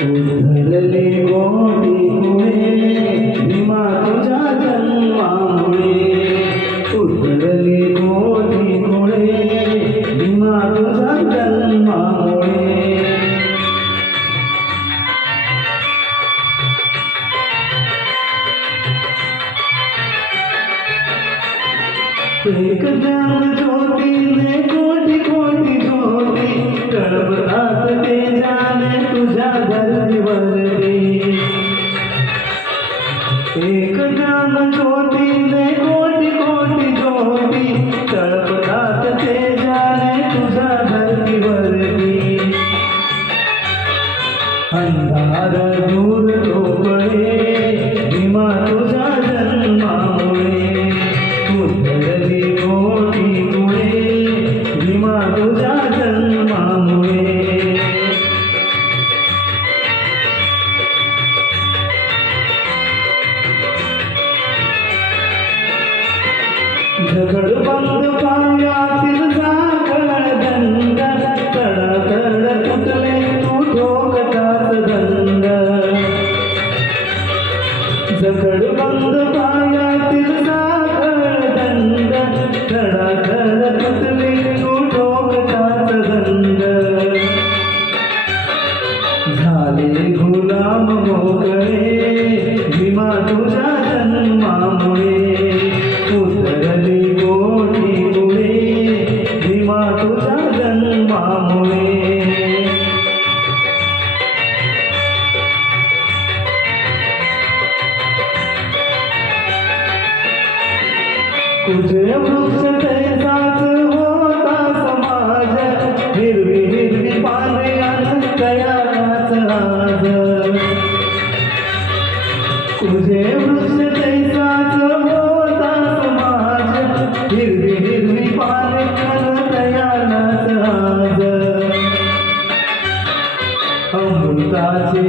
उधळली गोडी मुळे भीमा तुझ्या जन्मामुळे उधळली गोडी मुळे भीमा तुझ्या जन्मामुळे एक ज्ञान ज्योतीने कोटी कोटी ज्योती तळपतात ते जाणे तुझ्या धर्तीवरती एक ज्ञान ज्योतीने कोटी कोटी ज्योती तळपतात ते जाणे तुझ्या धर्तीवरती अंधार दूर लोकळे भीमा तुझ्या जन्मामुळे उधळली गोडी मुळे भीमा तुझ्या जन्मामुळे झगड बंद पायातील साखळ दंड तड तड तुटले तू ठोकतात दंड झगड बंद पायातील साखळ दंड तड तड तुटले तू ठोकतात दंड झाले गुलाम मोकळे भीमा तुझ्या जन्मामुळे उधळली गोडी मुळे भीमा तुझ्या जन्मामुळे तुझे वृक्ष तैसाच होता समाज हिरवी हिरवी पाने तयाराच आज तुझे वृक्ष तैसाच होता समाज हिरवी हिरवी पाने तयाराच आज अमृताचे